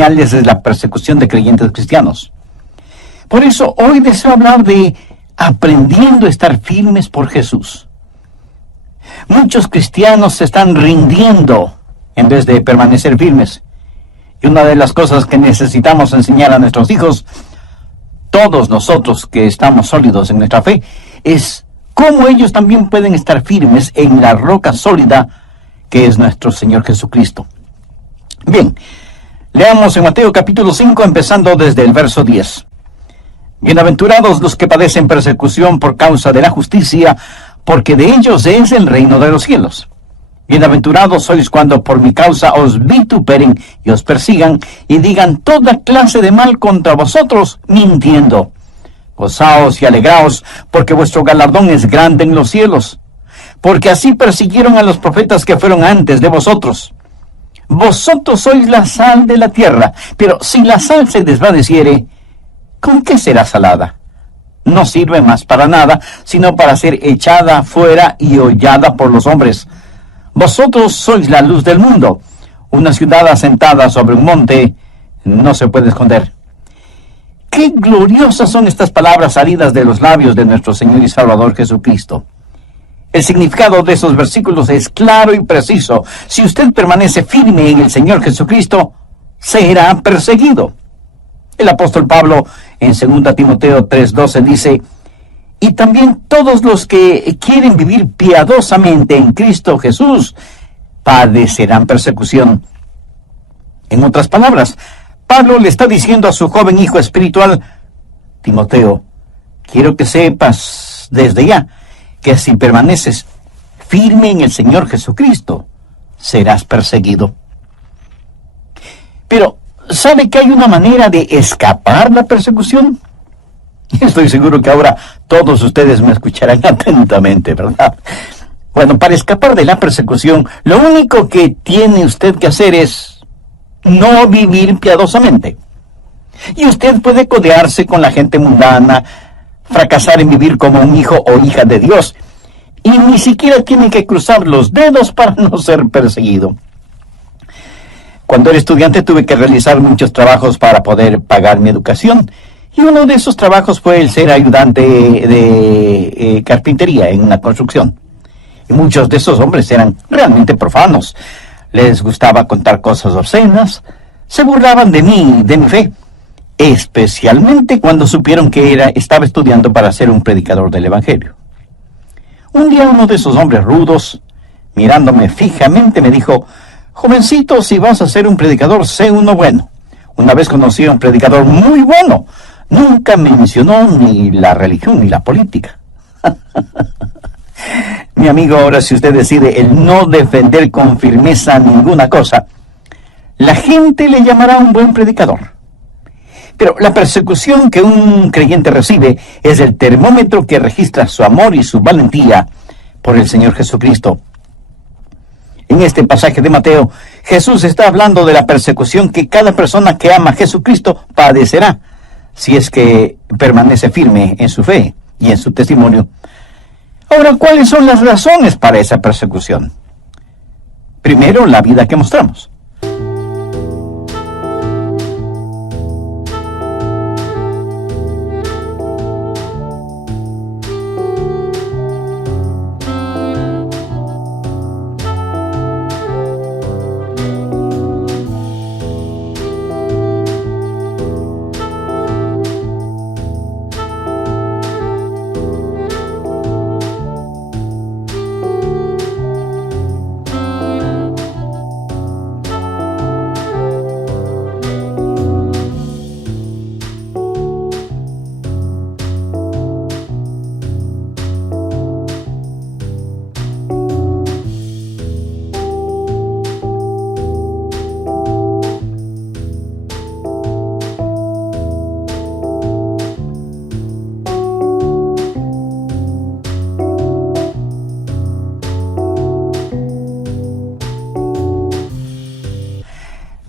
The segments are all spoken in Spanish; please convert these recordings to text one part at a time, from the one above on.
señales es la persecución de creyentes cristianos. Por eso hoy deseo hablar de aprendiendo a estar firmes por Jesús. Muchos cristianos se están rindiendo en vez de permanecer firmes. Y una de las cosas que necesitamos enseñar a nuestros hijos, todos nosotros que estamos sólidos en nuestra fe, es cómo ellos también pueden estar firmes en la roca sólida que es nuestro Señor Jesucristo. Bien, leamos en Mateo capítulo 5, empezando desde el verso 10. Bienaventurados los que padecen persecución por causa de la justicia, porque de ellos es el reino de los cielos. Bienaventurados sois cuando por mi causa os vituperen y os persigan y digan toda clase de mal contra vosotros, mintiendo. Gozaos y alegraos, porque vuestro galardón es grande en los cielos. Porque así persiguieron a los profetas que fueron antes de vosotros. Vosotros sois la sal de la tierra, pero si la sal se desvaneciere, ¿con qué será salada? No sirve más para nada, sino para ser echada fuera y hollada por los hombres. Vosotros sois la luz del mundo. Una ciudad asentada sobre un monte no se puede esconder. ¡Qué gloriosas son estas palabras salidas de los labios de nuestro Señor y Salvador Jesucristo! El significado de esos versículos es claro y preciso. Si usted permanece firme en el Señor Jesucristo, será perseguido. El apóstol Pablo en 2 Timoteo 3:12 dice: y también todos los que quieren vivir piadosamente en Cristo Jesús padecerán persecución. En otras palabras, Pablo le está diciendo a su joven hijo espiritual: Timoteo, quiero que sepas desde ya que si permaneces firme en el Señor Jesucristo, serás perseguido. Pero, ¿sabe que hay una manera de escapar la persecución? Estoy seguro que ahora todos ustedes me escucharán atentamente, ¿verdad? Bueno, para escapar de la persecución, lo único que tiene usted que hacer es no vivir piadosamente. Y usted puede codearse con la gente mundana, fracasar en vivir como un hijo o hija de Dios, y ni siquiera tiene que cruzar los dedos para no ser perseguido. Cuando era estudiante tuve que realizar muchos trabajos para poder pagar mi educación, y uno de esos trabajos fue el ser ayudante de carpintería en una construcción. Y muchos de esos hombres eran realmente profanos. Les gustaba contar cosas obscenas, se burlaban de mí, de mi fe, especialmente cuando supieron que estaba estudiando para ser un predicador del Evangelio. Un día uno de esos hombres rudos, mirándome fijamente, me dijo: jovencito, si vas a ser un predicador, sé uno bueno. Una vez conocí a un predicador muy bueno. Nunca mencionó ni la religión ni la política. Mi amigo, ahora si usted decide el no defender con firmeza ninguna cosa, la gente le llamará un buen predicador. Pero la persecución que un creyente recibe es el termómetro que registra su amor y su valentía por el Señor Jesucristo. En este pasaje de Mateo, Jesús está hablando de la persecución que cada persona que ama a Jesucristo padecerá, si es que permanece firme en su fe y en su testimonio. Ahora, ¿cuáles son las razones para esa persecución? Primero, la vida que mostramos.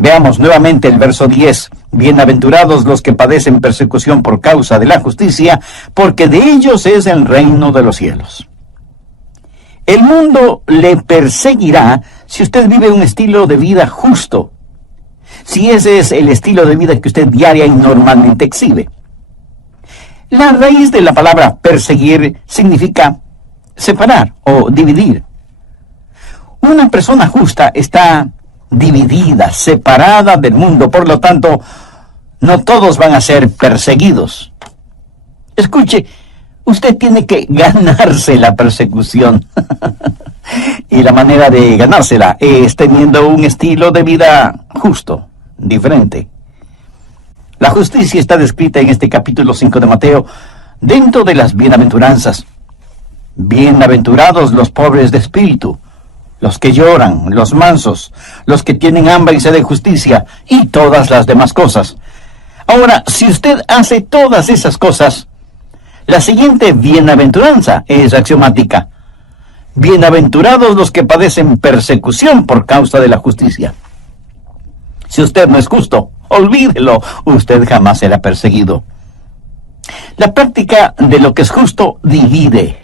Veamos nuevamente el verso 10. Bienaventurados los que padecen persecución por causa de la justicia, porque de ellos es el reino de los cielos. El mundo le perseguirá si usted vive un estilo de vida justo. si ese es el estilo de vida que usted diaria y normalmente exhibe. La raíz de la palabra perseguir significa separar o dividir. Una persona justa está dividida, separada del mundo, por lo tanto, no todos van a ser perseguidos. Escuche, usted tiene que ganarse la persecución. Y la manera de ganársela es teniendo un estilo de vida justo, diferente. La justicia está descrita en este capítulo 5 de Mateo dentro de las bienaventuranzas. Bienaventurados los pobres de espíritu, los que lloran, los mansos, los que tienen hambre y sed de justicia, y todas las demás cosas. Ahora, si usted hace todas esas cosas, la siguiente bienaventuranza es axiomática. Bienaventurados los que padecen persecución por causa de la justicia. Si usted no es justo, olvídelo, usted jamás será perseguido. La práctica de lo que es justo divide.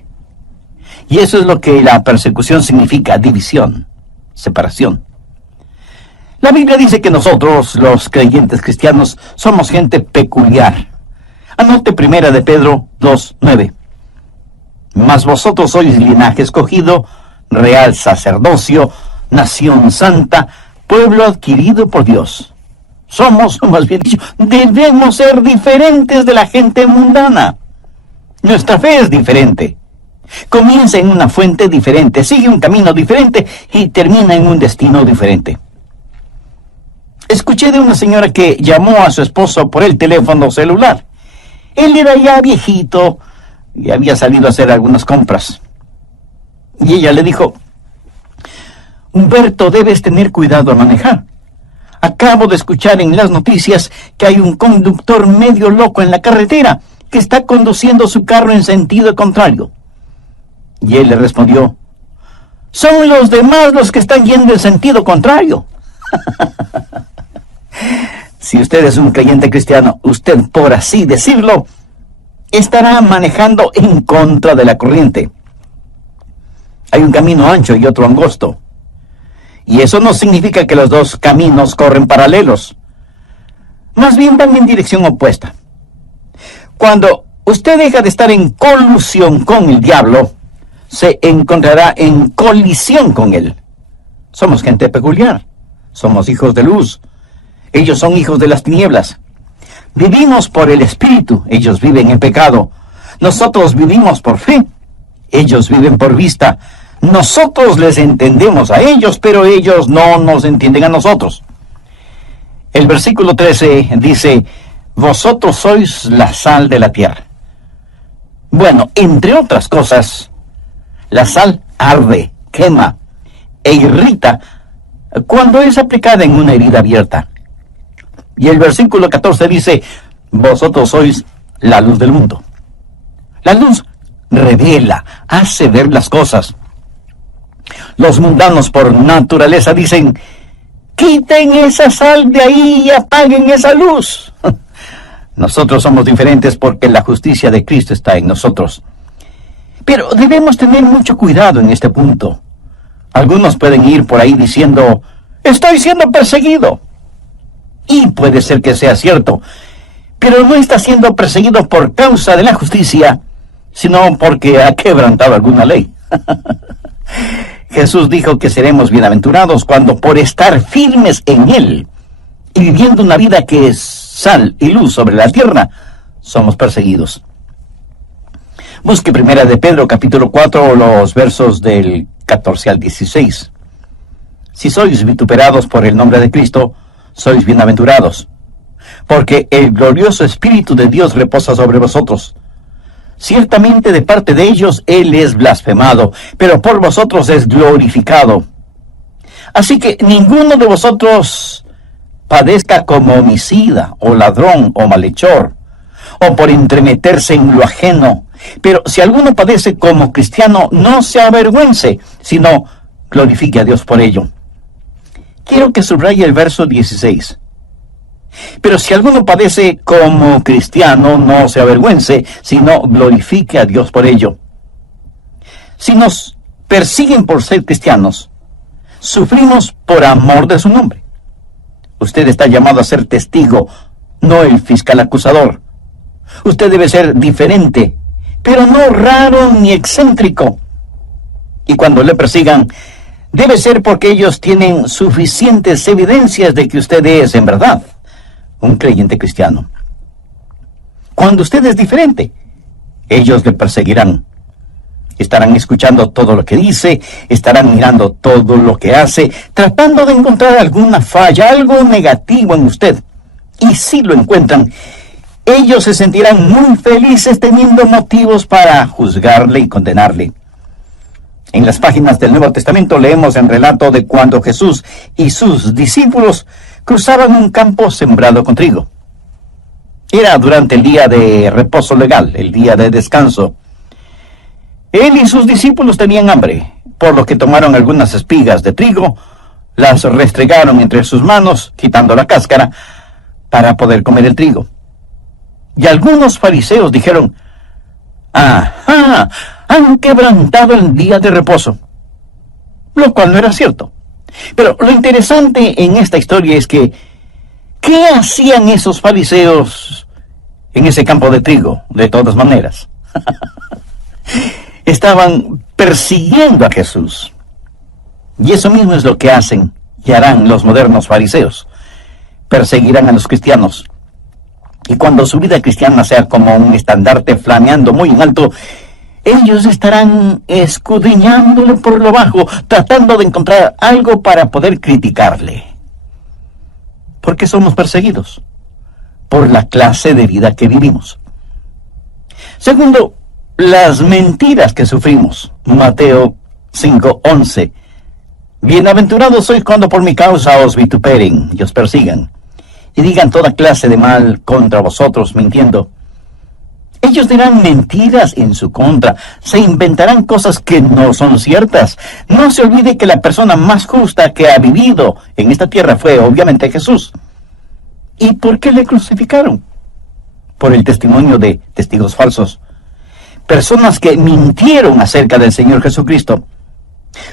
Y eso es lo que la persecución significa, división, separación. La Biblia dice que nosotros, los creyentes cristianos, somos gente peculiar. Anote 1 de Pedro 2:9. Mas vosotros sois linaje escogido, real sacerdocio, nación santa, pueblo adquirido por Dios. Somos, o más bien dicho, debemos ser diferentes de la gente mundana. Nuestra fe es diferente. Comienza en una fuente diferente, sigue un camino diferente y termina en un destino diferente. Escuché de una señora que llamó a su esposo por el teléfono celular. Él era ya viejito y había salido a hacer algunas compras. Y ella le dijo: Humberto, debes tener cuidado al manejar. Acabo de escuchar en las noticias que hay un conductor medio loco en la carretera que está conduciendo su carro en sentido contrario. Y él le respondió: son los demás los que están yendo en sentido contrario. Si usted es un creyente cristiano, usted, por así decirlo, estará manejando en contra de la corriente. Hay un camino ancho y otro angosto. Y eso no significa que los dos caminos corren paralelos. Más bien van en dirección opuesta. Cuando usted deja de estar en colusión con el diablo, se encontrará en colisión con él. Somos gente peculiar. Somos hijos de luz. Ellos son hijos de las tinieblas. Vivimos por el Espíritu. Ellos viven en pecado. Nosotros vivimos por fe. Ellos viven por vista. Nosotros les entendemos a ellos, pero ellos no nos entienden a nosotros. El versículo 13 dice: vosotros sois la sal de la tierra. Bueno, entre otras cosas, la sal arde, quema e irrita cuando es aplicada en una herida abierta. Y el versículo 14 dice: vosotros sois la luz del mundo. La luz revela, hace ver las cosas. Los mundanos por naturaleza dicen: quiten esa sal de ahí y apaguen esa luz. Nosotros somos diferentes porque la justicia de Cristo está en nosotros. Pero debemos tener mucho cuidado en este punto. Algunos pueden ir por ahí diciendo: estoy siendo perseguido. Y puede ser que sea cierto, pero no está siendo perseguido por causa de la justicia, sino porque ha quebrantado alguna ley. Jesús dijo que seremos bienaventurados cuando, por estar firmes en Él y viviendo una vida que es sal y luz sobre la tierra, somos perseguidos. Busque 1 de Pedro capítulo 4, los versos del 14 al 16. Si sois vituperados por el nombre de Cristo, sois bienaventurados, porque el glorioso Espíritu de Dios reposa sobre vosotros. Ciertamente de parte de ellos Él es blasfemado, pero por vosotros es glorificado. Así que ninguno de vosotros padezca como homicida, o ladrón, o malhechor, o por entremeterse en lo ajeno. Pero si alguno padece como cristiano, no se avergüence, sino glorifique a Dios por ello. Quiero que subraye el verso 16. Pero si alguno padece como cristiano, no se avergüence, sino glorifique a Dios por ello. Si nos persiguen por ser cristianos, sufrimos por amor de su nombre. Usted está llamado a ser testigo, no el fiscal acusador. Usted debe ser diferente, pero no raro ni excéntrico. Y cuando le persigan, debe ser porque ellos tienen suficientes evidencias de que usted es, en verdad, un creyente cristiano. Cuando usted es diferente, ellos le perseguirán. Estarán escuchando todo lo que dice, estarán mirando todo lo que hace, tratando de encontrar alguna falla, algo negativo en usted. Y si lo encuentran, ellos se sentirán muy felices teniendo motivos para juzgarle y condenarle. En las páginas del Nuevo Testamento leemos el relato de cuando Jesús y sus discípulos cruzaban un campo sembrado con trigo. Era durante el día de reposo legal, el día de descanso. Él y sus discípulos tenían hambre, por lo que tomaron algunas espigas de trigo, las restregaron entre sus manos, quitando la cáscara, para poder comer el trigo. Y algunos fariseos dijeron: ¡ajá! Han quebrantado el día de reposo. Lo cual no era cierto. Pero lo interesante en esta historia es que, ¿qué hacían esos fariseos en ese campo de trigo, de todas maneras? Estaban persiguiendo a Jesús. Y eso mismo es lo que hacen y harán los modernos fariseos. Perseguirán a los cristianos. Y cuando su vida cristiana sea como un estandarte flameando muy en alto, ellos estarán escudriñándole por lo bajo, tratando de encontrar algo para poder criticarle. ¿Por qué somos perseguidos? Por la clase de vida que vivimos. Segundo, las mentiras que sufrimos. Mateo 5:11. Bienaventurados sois cuando por mi causa os vituperen y os persigan, y digan toda clase de mal contra vosotros mintiendo. Ellos dirán mentiras en su contra, se inventarán cosas que no son ciertas. No se olvide que la persona más justa que ha vivido en esta tierra fue obviamente Jesús. ¿Y por qué le crucificaron? Por el testimonio de testigos falsos. Personas que mintieron acerca del Señor Jesucristo.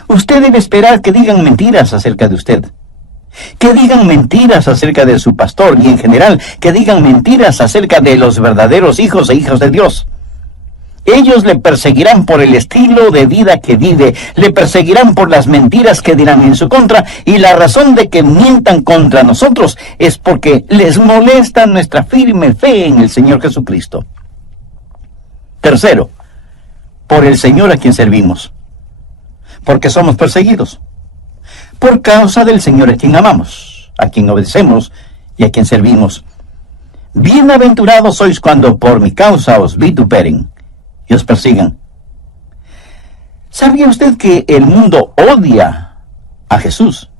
Usted debe esperar que digan mentiras acerca de usted. Que digan mentiras acerca de su pastor y en general que digan mentiras acerca de los verdaderos hijos e hijas de Dios. Ellos le perseguirán por el estilo de vida que vive, le perseguirán por las mentiras que dirán en su contra, y la razón de que mientan contra nosotros es porque les molesta nuestra firme fe en el Señor Jesucristo. Tercero, por el Señor a quien servimos. Porque somos perseguidos. Por causa del Señor a quien amamos, a quien obedecemos y a quien servimos. Bienaventurados sois cuando por mi causa os vituperen y os persigan. ¿Sabía usted que el mundo odia a Jesús?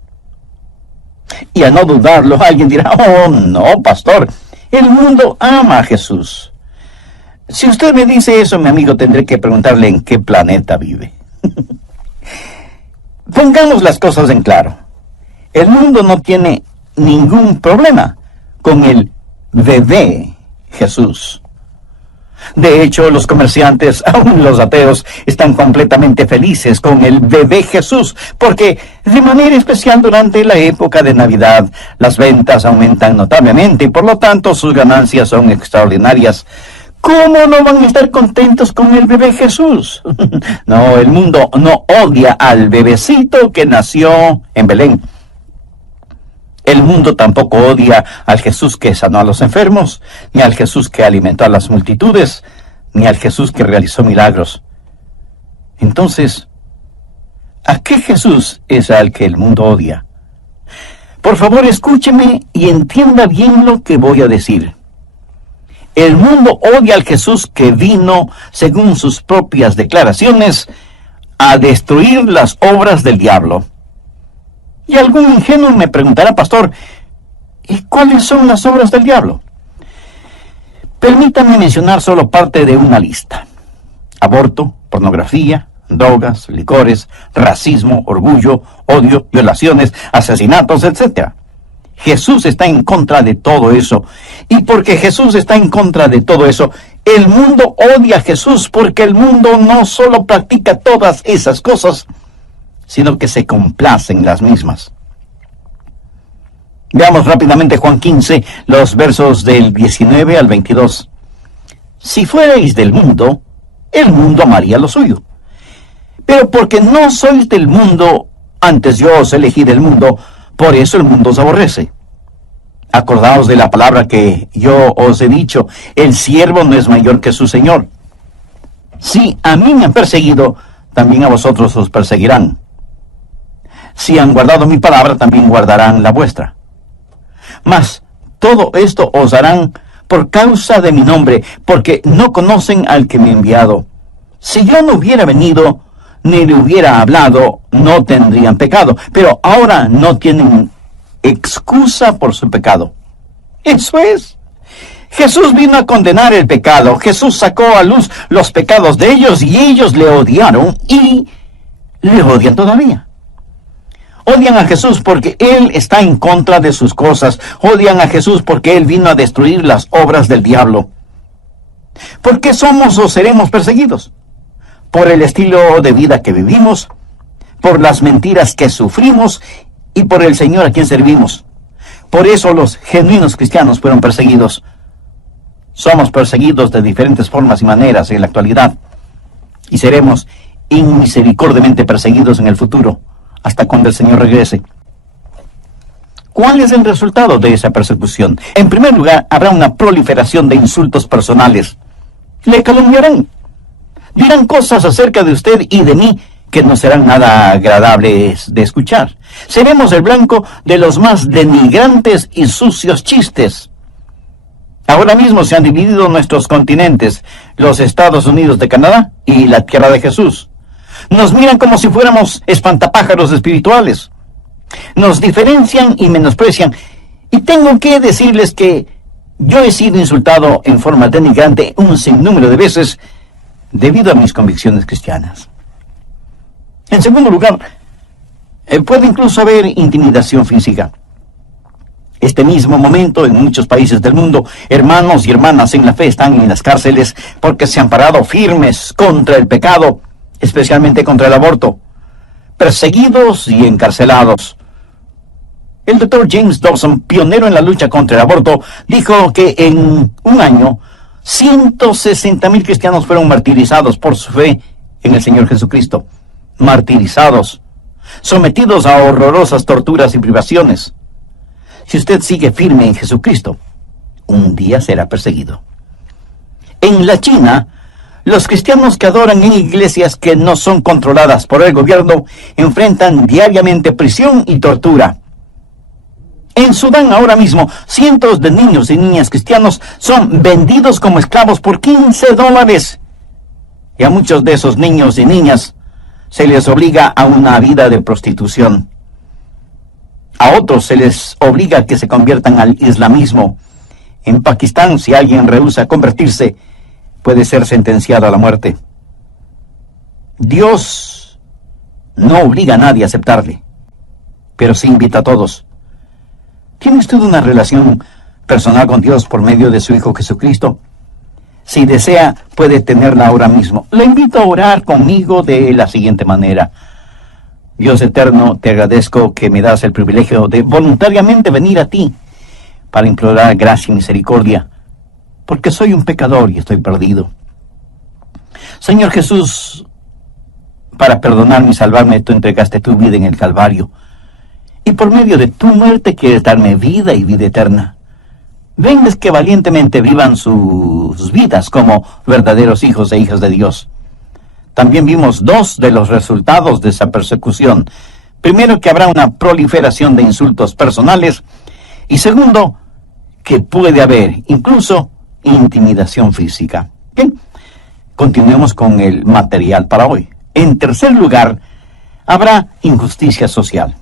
Y a no dudarlo, alguien dirá: oh no, pastor, el mundo ama a Jesús. Si usted me dice eso, mi amigo, tendré que preguntarle en qué planeta vive. Pongamos las cosas en claro. El mundo no tiene ningún problema con el bebé Jesús. De hecho, los comerciantes, aún los ateos, están completamente felices con el bebé Jesús, porque de manera especial durante la época de Navidad, las ventas aumentan notablemente y por lo tanto sus ganancias son extraordinarias. ¿Cómo no van a estar contentos con el bebé Jesús? No, el mundo no odia al bebecito que nació en Belén. El mundo tampoco odia al Jesús que sanó a los enfermos, ni al Jesús que alimentó a las multitudes, ni al Jesús que realizó milagros. Entonces, ¿a qué Jesús es al que el mundo odia? Por favor, escúcheme y entienda bien lo que voy a decir. El mundo odia al Jesús que vino, según sus propias declaraciones, a destruir las obras del diablo. Y algún ingenuo me preguntará: pastor, ¿y cuáles son las obras del diablo? Permítame mencionar solo parte de una lista: aborto, pornografía, drogas, licores, racismo, orgullo, odio, violaciones, asesinatos, etc. Jesús está en contra de todo eso. Y porque Jesús está en contra de todo eso, el mundo odia a Jesús, porque el mundo no solo practica todas esas cosas, sino que se complace en las mismas. Veamos rápidamente Juan 15, los versos del 19 al 22. Si fuerais del mundo, el mundo amaría lo suyo. Pero porque no sois del mundo, antes yo os elegí del mundo, por eso el mundo os aborrece. Acordaos de la palabra que yo os he dicho, el siervo no es mayor que su señor. Si a mí me han perseguido, también a vosotros os perseguirán. Si han guardado mi palabra, también guardarán la vuestra. Mas todo esto os harán por causa de mi nombre, porque no conocen al que me ha enviado. Si yo no hubiera venido, ni le hubiera hablado, no tendrían pecado. Pero ahora no tienen excusa por su pecado. Eso es. Jesús vino a condenar el pecado. Jesús sacó a luz los pecados de ellos y ellos le odiaron y le odian todavía. Odian a Jesús porque Él está en contra de sus cosas. Odian a Jesús porque Él vino a destruir las obras del diablo. ¿Por qué somos o seremos perseguidos? Por el estilo de vida que vivimos, por las mentiras que sufrimos y por el Señor a quien servimos. Por eso los genuinos cristianos fueron perseguidos. Somos perseguidos de diferentes formas y maneras en la actualidad. Y seremos inmisericordiamente perseguidos en el futuro, hasta cuando el Señor regrese. ¿Cuál es el resultado de esa persecución? En primer lugar, habrá una proliferación de insultos personales. Le calumniarán. Dirán cosas acerca de usted y de mí que no serán nada agradables de escuchar. Seremos el blanco de los más denigrantes y sucios chistes. Ahora mismo se han dividido nuestros continentes, los Estados Unidos de Canadá y la tierra de Jesús. Nos miran como si fuéramos espantapájaros espirituales. Nos diferencian y menosprecian. Y tengo que decirles que yo he sido insultado en forma denigrante un sinnúmero de veces debido a mis convicciones cristianas. En segundo lugar, puede incluso haber intimidación física. Este mismo momento, en muchos países del mundo, hermanos y hermanas en la fe están en las cárceles porque se han parado firmes contra el pecado, especialmente contra el aborto, perseguidos y encarcelados. El Dr. James Dobson, pionero en la lucha contra el aborto, dijo que en un año 160,000 cristianos fueron martirizados por su fe en el Señor Jesucristo. Martirizados, sometidos a horrorosas torturas y privaciones. Si usted sigue firme en Jesucristo, un día será perseguido. En la China, los cristianos que adoran en iglesias que no son controladas por el gobierno enfrentan diariamente prisión y tortura. En Sudán ahora mismo, cientos de niños y niñas cristianos son vendidos como esclavos por $15. Y a muchos de esos niños y niñas se les obliga a una vida de prostitución. A otros se les obliga a que se conviertan al islamismo. En Pakistán, si alguien rehúsa convertirse, puede ser sentenciado a la muerte. Dios no obliga a nadie a aceptarle, pero sí invita a todos. ¿Tiene usted una relación personal con Dios por medio de su Hijo Jesucristo? Si desea, puede tenerla ahora mismo. Le invito a orar conmigo de la siguiente manera. Dios eterno, te agradezco que me das el privilegio de voluntariamente venir a ti para implorar gracia y misericordia, porque soy un pecador y estoy perdido. Señor Jesús, para perdonarme y salvarme, tú entregaste tu vida en el Calvario, y por medio de tu muerte quieres darme vida y vida eterna. Venles que valientemente vivan sus vidas como verdaderos hijos e hijas de Dios. También vimos dos de los resultados de esa persecución. Primero, que habrá una proliferación de insultos personales. Y segundo, que puede haber incluso intimidación física. Bien, continuemos con el material para hoy. En tercer lugar, habrá injusticia social.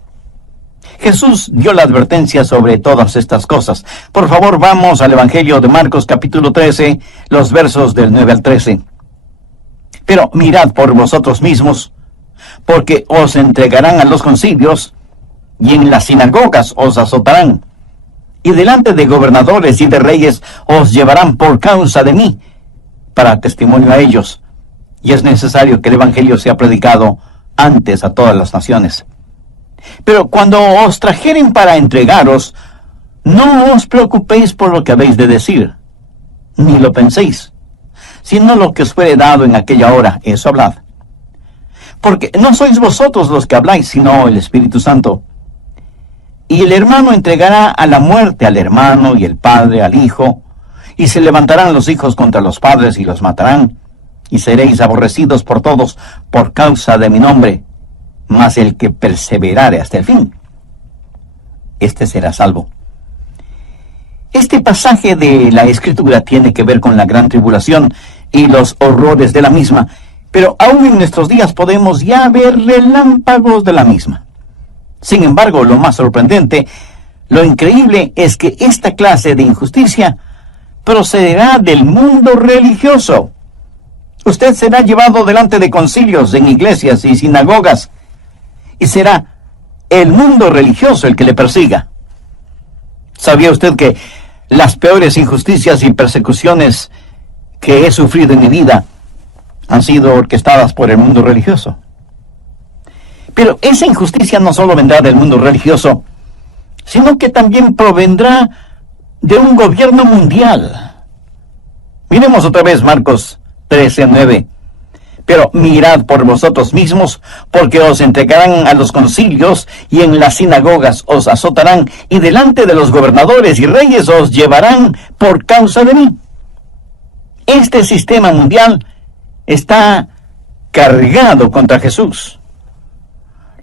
Jesús dio la advertencia sobre todas estas cosas. Por favor, vamos al Evangelio de Marcos capítulo 13, los versos del 9 al 13. Pero mirad por vosotros mismos, porque os entregarán a los concilios, y en las sinagogas os azotarán, y delante de gobernadores y de reyes os llevarán por causa de mí, para testimonio a ellos. Y es necesario que el Evangelio sea predicado antes a todas las naciones. Pero cuando os trajeren para entregaros, No os preocupéis por lo que habéis de decir, ni lo penséis, sino lo que os fuere dado en aquella hora, eso hablad. Porque no sois vosotros los que habláis, sino el Espíritu Santo. Y el hermano entregará a la muerte al hermano, y el padre al hijo, y se levantarán los hijos contra los padres y los matarán, y seréis aborrecidos por todos por causa de mi nombre, mas el que perseverare hasta el fin, este será salvo. Este pasaje de la Escritura tiene que ver con la gran tribulación y los horrores de la misma, pero aún en nuestros días podemos ya ver relámpagos de la misma. Sin embargo, lo más sorprendente, lo increíble es que esta clase de injusticia procederá del mundo religioso. Usted será llevado delante de concilios en iglesias y sinagogas, y será el mundo religioso el que le persiga. ¿Sabía usted que las peores injusticias y persecuciones que he sufrido en mi vida han sido orquestadas por el mundo religioso? Pero esa injusticia no solo vendrá del mundo religioso, sino que también provendrá de un gobierno mundial. Miremos otra vez Marcos 13:9. Pero mirad por vosotros mismos, porque os entregarán a los concilios, y en las sinagogas os azotarán, y delante de los gobernadores y reyes os llevarán por causa de mí. Este sistema mundial está cargado contra Jesús.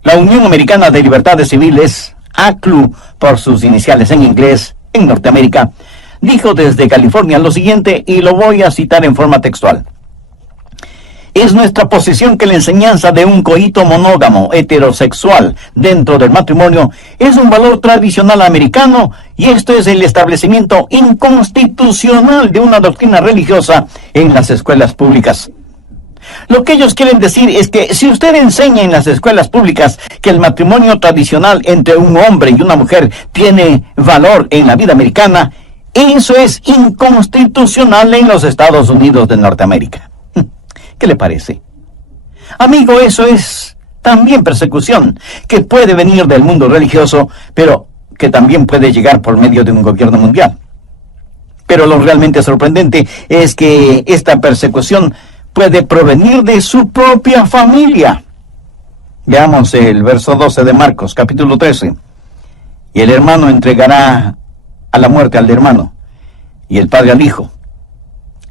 La Unión Americana de Libertades Civiles, ACLU por sus iniciales en inglés, en Norteamérica, dijo desde California lo siguiente, y lo voy a citar en forma textual. Es nuestra posición que la enseñanza de un coito monógamo heterosexual dentro del matrimonio es un valor tradicional americano, y esto es el establecimiento inconstitucional de una doctrina religiosa en las escuelas públicas. Lo que ellos quieren decir es que si usted enseña en las escuelas públicas que el matrimonio tradicional entre un hombre y una mujer tiene valor en la vida americana, eso es inconstitucional en los Estados Unidos de Norteamérica. ¿Qué le parece? Amigo, eso es también persecución, que puede venir del mundo religioso, pero que también puede llegar por medio de un gobierno mundial. Pero lo realmente sorprendente es que esta persecución puede provenir de su propia familia. Veamos el verso 12 de Marcos, capítulo 13. Y el hermano entregará a la muerte al hermano, y el padre al hijo,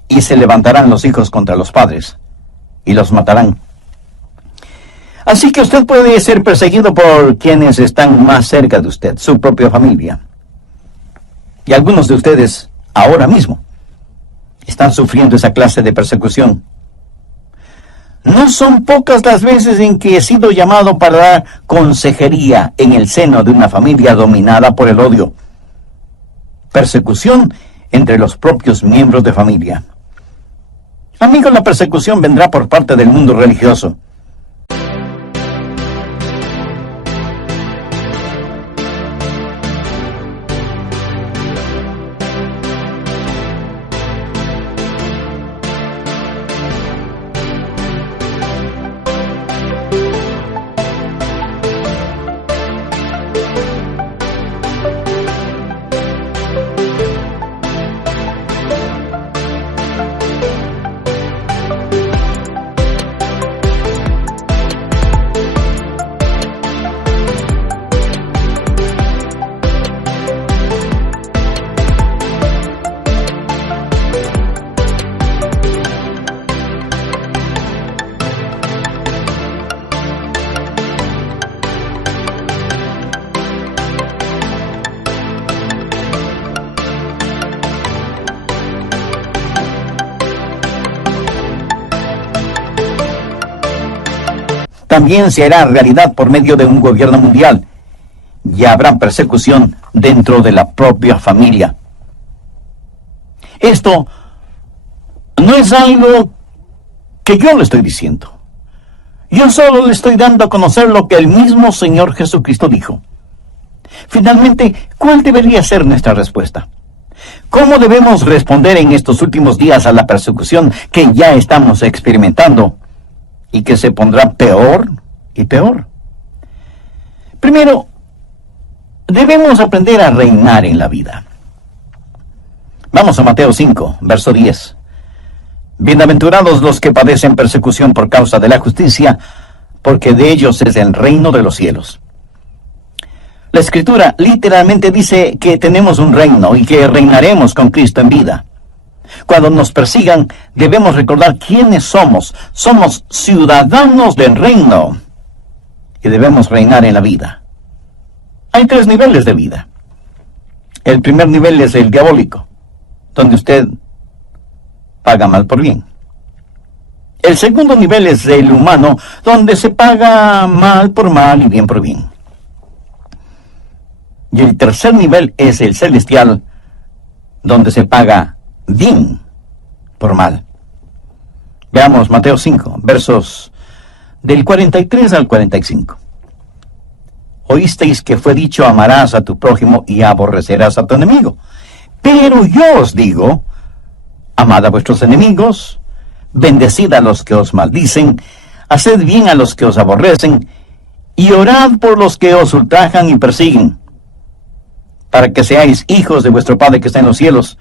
y se levantarán los hijos contra los padres, y los matarán. Así que usted puede ser perseguido por quienes están más cerca de usted, su propia familia. Y algunos de ustedes, ahora mismo, están sufriendo esa clase de persecución. No son pocas las veces en que he sido llamado para dar consejería en el seno de una familia dominada por el odio. Persecución entre los propios miembros de familia. Amigo, la persecución vendrá por parte del mundo religioso. También se hará realidad por medio de un gobierno mundial, y habrá persecución dentro de la propia familia. Esto no es algo que yo le estoy diciendo. Yo solo le estoy dando a conocer lo que el mismo Señor Jesucristo dijo. Finalmente, ¿cuál debería ser nuestra respuesta? ¿Cómo debemos responder en estos últimos días a la persecución que ya estamos experimentando y que se pondrá peor y peor? Primero, debemos aprender a reinar en la vida. Vamos a Mateo 5, verso 10. Bienaventurados los que padecen persecución por causa de la justicia, porque de ellos es el reino de los cielos. La Escritura literalmente dice que tenemos un reino y que reinaremos con Cristo en vida. Cuando nos persigan, debemos recordar quiénes somos. Somos ciudadanos del reino y debemos reinar en la vida. Hay 3 niveles de vida. El primer nivel es el diabólico, donde usted paga mal por bien. El segundo nivel es el humano, donde se paga mal por mal y bien por bien. Y el tercer nivel es el celestial, donde se paga bien por mal. Veamos Mateo 5, versos del 43 al 45. Oísteis que fue dicho: amarás a tu prójimo y aborrecerás a tu enemigo. Pero yo os digo: amad a vuestros enemigos, bendecid a los que os maldicen, haced bien a los que os aborrecen, y orad por los que os ultrajan y persiguen, para que seáis hijos de vuestro Padre que está en los cielos,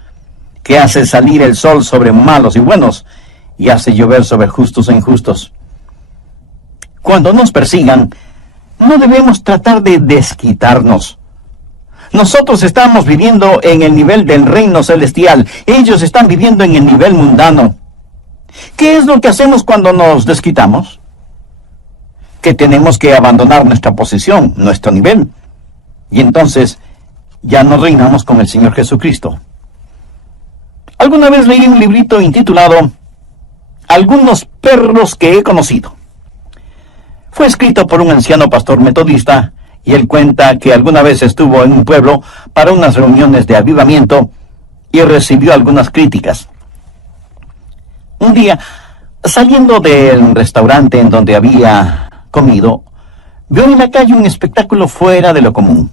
que hace salir el sol sobre malos y buenos, y hace llover sobre justos e injustos. Cuando nos persigan, no debemos tratar de desquitarnos. Nosotros estamos viviendo en el nivel del reino celestial. Ellos están viviendo en el nivel mundano. ¿Qué es lo que hacemos cuando nos desquitamos? Que tenemos que abandonar nuestra posición, nuestro nivel. Y entonces ya no reinamos con el Señor Jesucristo. Alguna vez leí un librito intitulado Algunos perros que he conocido. Fue escrito por un anciano pastor metodista, y él cuenta que alguna vez estuvo en un pueblo para unas reuniones de avivamiento y recibió algunas críticas. Un día, saliendo del restaurante en donde había comido, vio en la calle un espectáculo fuera de lo común.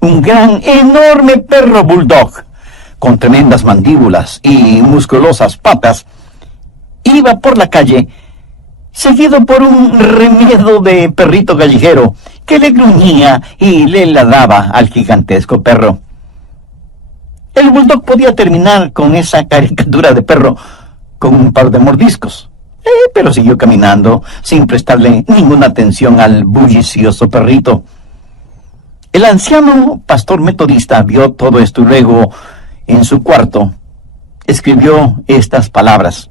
Un gran, enorme perro bulldog, con tremendas mandíbulas y musculosas patas, iba por la calle, seguido por un remedo de perrito callejero que le gruñía y le ladraba al gigantesco perro. El bulldog podía terminar con esa caricatura de perro con un par de mordiscos, pero siguió caminando sin prestarle ninguna atención al bullicioso perrito. El anciano pastor metodista vio todo esto y luego, en su cuarto, escribió estas palabras: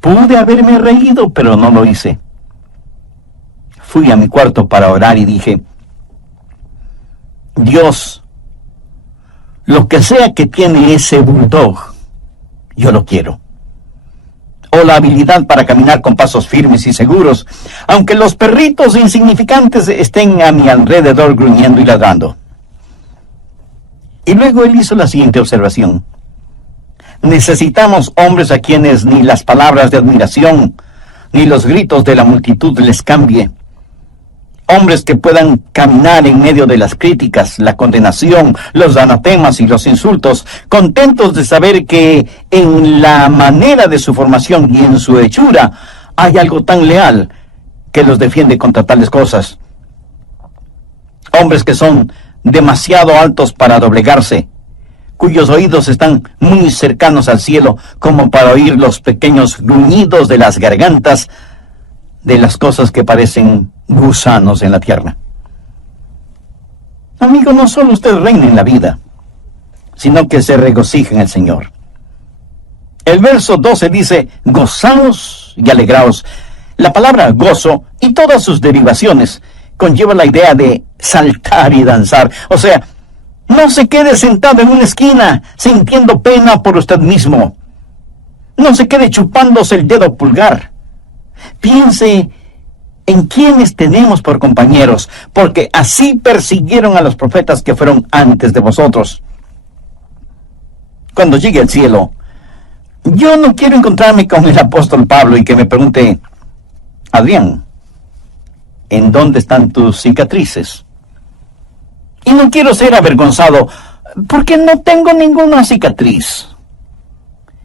pude haberme reído, pero no lo hice. Fui a mi cuarto para orar y dije: Dios, lo que sea que tiene ese bulldog, yo lo quiero. O la habilidad para caminar con pasos firmes y seguros, aunque los perritos insignificantes estén a mi alrededor gruñendo y ladrando. Y luego él hizo la siguiente observación: necesitamos hombres a quienes ni las palabras de admiración ni los gritos de la multitud les cambie. Hombres que puedan caminar en medio de las críticas, la condenación, los anatemas y los insultos, contentos de saber que en la manera de su formación y en su hechura hay algo tan leal que los defiende contra tales cosas. Hombres que son demasiado altos para doblegarse, cuyos oídos están muy cercanos al cielo como para oír los pequeños gruñidos de las gargantas de las cosas que parecen gusanos en la tierra. Amigo, no solo usted reina en la vida, sino que se regocija en el Señor. El verso 12 dice: gozaos y alegraos. La palabra gozo y todas sus derivaciones conlleva la idea de saltar y danzar. O sea, no se quede sentado en una esquina sintiendo pena por usted mismo. No se quede chupándose el dedo pulgar. Piense en quienes tenemos por compañeros, porque así persiguieron a los profetas que fueron antes de vosotros. Cuando llegue al cielo, yo no quiero encontrarme con el apóstol Pablo y que me pregunte: Adrián, ¿en dónde están tus cicatrices? Y no quiero ser avergonzado, porque no tengo ninguna cicatriz.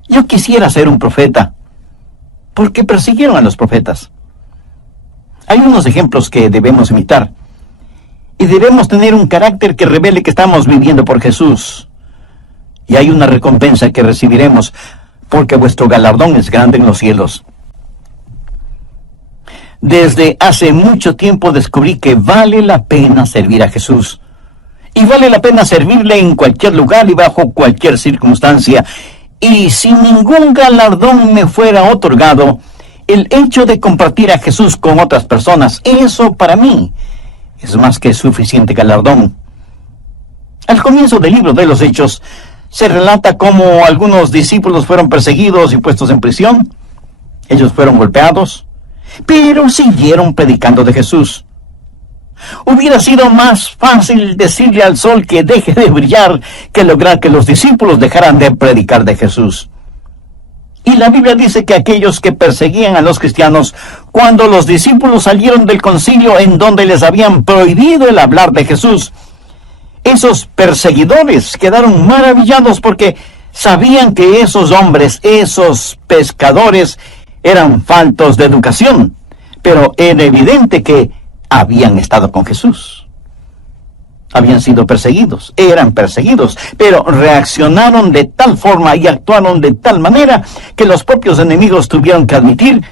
Yo quisiera ser un profeta, porque persiguieron a los profetas. Hay unos ejemplos que debemos imitar. Y debemos tener un carácter que revele que estamos viviendo por Jesús. Y hay una recompensa que recibiremos, porque vuestro galardón es grande en los cielos. Desde hace mucho tiempo descubrí que vale la pena servir a Jesús. Y vale la pena servirle en cualquier lugar y bajo cualquier circunstancia. Y si ningún galardón me fuera otorgado, el hecho de compartir a Jesús con otras personas, eso para mí es más que suficiente galardón. Al comienzo del libro de los Hechos, se relata cómo algunos discípulos fueron perseguidos y puestos en prisión. Ellos fueron golpeados, pero siguieron predicando de Jesús. Hubiera sido más fácil decirle al sol que deje de brillar que lograr que los discípulos dejaran de predicar de Jesús. Y la Biblia dice que aquellos que perseguían a los cristianos, cuando los discípulos salieron del concilio en donde les habían prohibido el hablar de Jesús, esos perseguidores quedaron maravillados porque sabían que esos hombres, esos pescadores, eran faltos de educación, pero era evidente que habían estado con Jesús. Habían sido perseguidos, eran perseguidos, pero reaccionaron de tal forma y actuaron de tal manera que los propios enemigos tuvieron que admitir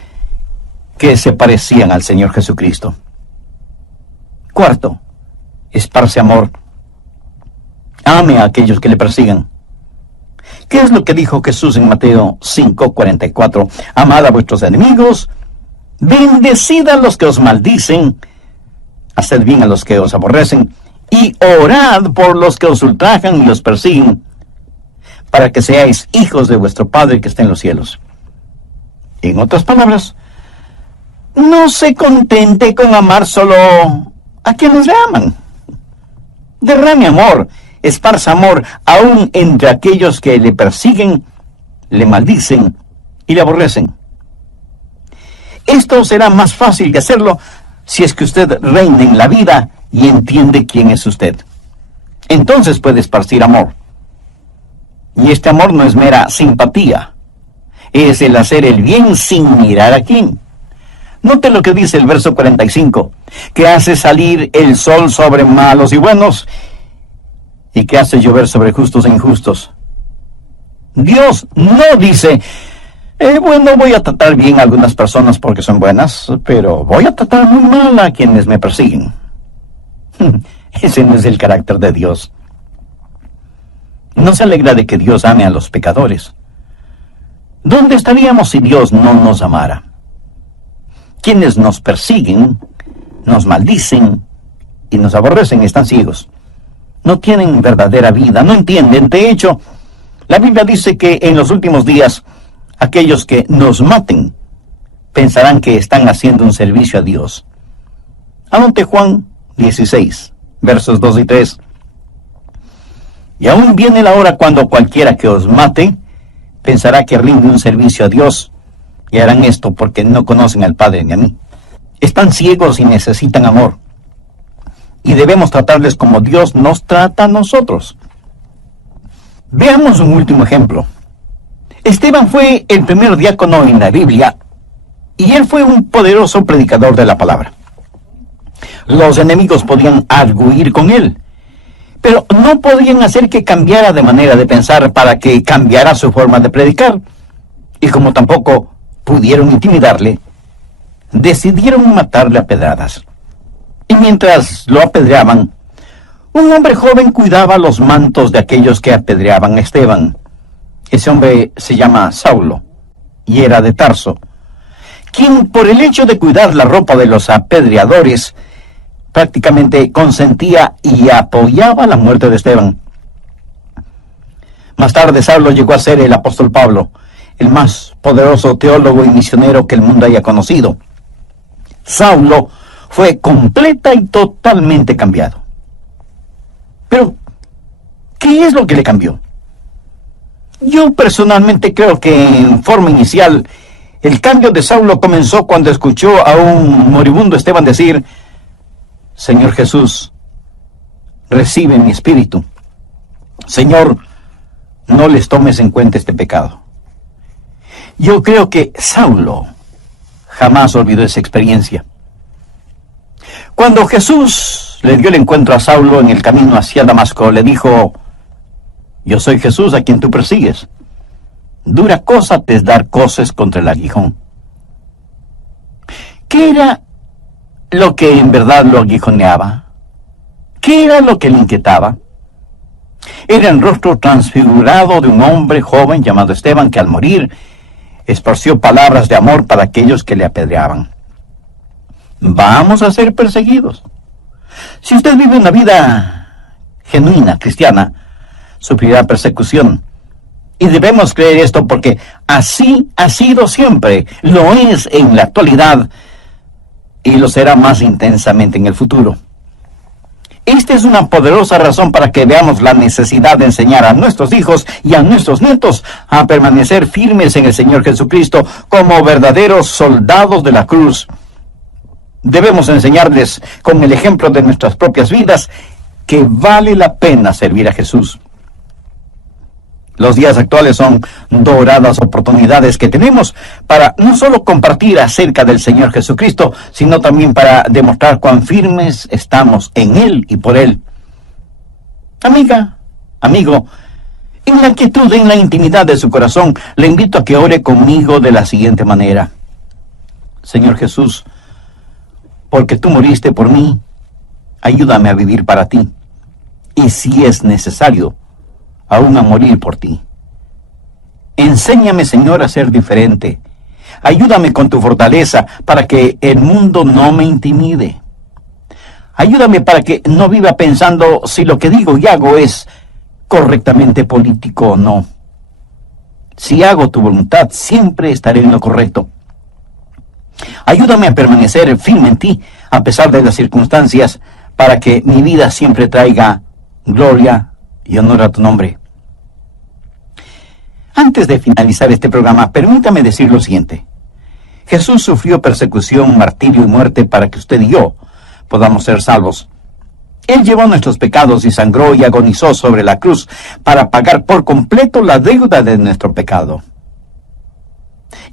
que se parecían al Señor Jesucristo. Cuarto, esparce amor. Ame a aquellos que le persigan. ¿Qué es lo que dijo Jesús en Mateo 5:44? Amad a vuestros enemigos, bendecid a los que os maldicen, haced bien a los que os aborrecen, y orad por los que os ultrajan y los persiguen, para que seáis hijos de vuestro Padre que está en los cielos. En otras palabras, no se contente con amar solo a quienes le aman. Derrame amor, esparza amor, aún entre aquellos que le persiguen, le maldicen y le aborrecen. Esto será más fácil de hacerlo si es que usted reina en la vida y entiende quién es usted. Entonces puede esparcir amor. Y este amor no es mera simpatía, es el hacer el bien sin mirar a quién. Note lo que dice el verso 45, que hace salir el sol sobre malos y buenos, y que hace llover sobre justos e injustos. Dios no dice, bueno, voy a tratar bien a algunas personas porque son buenas, pero voy a tratar muy mal a quienes me persiguen. Ese no es el carácter de Dios. No se alegra de que Dios ame a los pecadores. ¿Dónde estaríamos si Dios no nos amara? Quienes nos persiguen, nos maldicen y nos aborrecen están ciegos. No tienen verdadera vida, no entienden. De hecho, la Biblia dice que en los últimos días, aquellos que nos maten pensarán que están haciendo un servicio a Dios. Anote Juan 16, versos 2 y 3. Y aún viene la hora cuando cualquiera que os mate pensará que rinde un servicio a Dios, y harán esto porque no conocen al Padre ni a mí. Están ciegos y necesitan amor, y debemos tratarles como Dios nos trata a nosotros. Veamos un último ejemplo. Esteban fue el primer diácono en la Biblia, y él fue un poderoso predicador de la palabra. Los enemigos podían arguir con él, pero no podían hacer que cambiara de manera de pensar para que cambiara su forma de predicar. Y como tampoco pudieron intimidarle, decidieron matarle a pedradas. Y mientras lo apedreaban, un hombre joven cuidaba los mantos de aquellos que apedreaban a Esteban. Ese hombre se llama Saulo, y era de Tarso, quien por el hecho de cuidar la ropa de los apedreadores, prácticamente consentía y apoyaba la muerte de Esteban. Más tarde Saulo llegó a ser el apóstol Pablo, el más poderoso teólogo y misionero que el mundo haya conocido. Saulo fue completa y totalmente cambiado. Pero, ¿qué es lo que le cambió? Yo personalmente creo que en forma inicial, el cambio de Saulo comenzó cuando escuchó a un moribundo Esteban decir: Señor Jesús, recibe mi espíritu. Señor, no les tomes en cuenta este pecado. Yo creo que Saulo jamás olvidó esa experiencia. Cuando Jesús le dio el encuentro a Saulo en el camino hacia Damasco, le dijo: yo soy Jesús a quien tú persigues. Dura cosa te es dar coces contra el aguijón. ¿Qué era lo que en verdad lo aguijoneaba? ¿Qué era lo que le inquietaba? Era el rostro transfigurado de un hombre joven llamado Esteban, que al morir esparció palabras de amor para aquellos que le apedreaban. Vamos a ser perseguidos. Si usted vive una vida genuina, cristiana, sufrirá persecución. Y debemos creer esto porque así ha sido siempre, lo es en la actualidad y lo será más intensamente en el futuro. Esta es una poderosa razón para que veamos la necesidad de enseñar a nuestros hijos y a nuestros nietos a permanecer firmes en el Señor Jesucristo como verdaderos soldados de la cruz. Debemos enseñarles con el ejemplo de nuestras propias vidas que vale la pena servir a Jesús. Los días actuales son doradas oportunidades que tenemos para no solo compartir acerca del Señor Jesucristo, sino también para demostrar cuán firmes estamos en Él y por Él. Amiga, amigo, en la quietud, en la intimidad de su corazón, le invito a que ore conmigo de la siguiente manera. Señor Jesús, porque tú moriste por mí, ayúdame a vivir para ti. Y si es necesario, aún a morir por ti. Enséñame, Señor, a ser diferente. Ayúdame con tu fortaleza para que el mundo no me intimide. Ayúdame para que no viva pensando si lo que digo y hago es correctamente político o no. Si hago tu voluntad, siempre estaré en lo correcto. Ayúdame a permanecer firme en ti, a pesar de las circunstancias, para que mi vida siempre traiga gloria y honor a tu nombre. Antes de finalizar este programa, permítame decir lo siguiente. Jesús sufrió persecución, martirio y muerte para que usted y yo podamos ser salvos. Él llevó nuestros pecados y sangró y agonizó sobre la cruz para pagar por completo la deuda de nuestro pecado.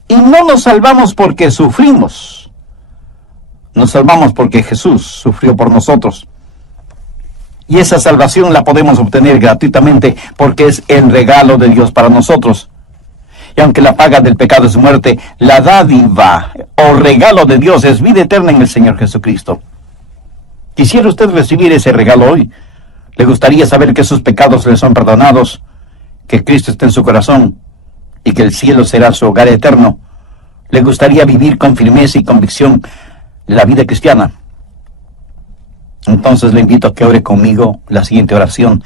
Y no nos salvamos porque sufrimos. Nos salvamos porque Jesús sufrió por nosotros. Y esa salvación la podemos obtener gratuitamente porque es el regalo de Dios para nosotros. Y aunque la paga del pecado es muerte, la dádiva o regalo de Dios es vida eterna en el Señor Jesucristo. ¿Quisiera usted recibir ese regalo hoy? ¿Le gustaría saber que sus pecados le son perdonados, que Cristo está en su corazón y que el cielo será su hogar eterno? ¿Le gustaría vivir con firmeza y convicción la vida cristiana? Entonces le invito a que ore conmigo la siguiente oración.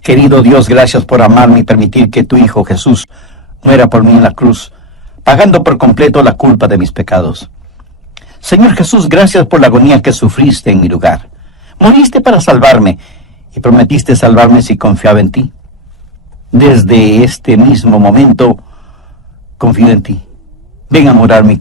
Querido Dios, gracias por amarme y permitir que tu Hijo Jesús muera por mí en la cruz, pagando por completo la culpa de mis pecados. Señor Jesús, gracias por la agonía que sufriste en mi lugar. Moriste para salvarme y prometiste salvarme si confiaba en ti. Desde este mismo momento, confío en ti. Ven a morar mi